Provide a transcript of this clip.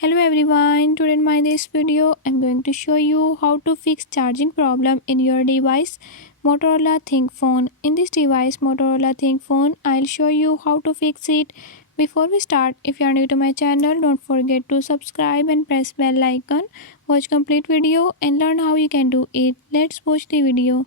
Hello everyone, today in my this video I'm going to show you how to fix charging problem in your device Motorola ThinkPhone. In this device Motorola ThinkPhone, I'll show you how to fix it. Before we start, if you are new to my channel, don't forget to subscribe and press bell icon. Watch complete video and learn how you can do it. Let's watch the video.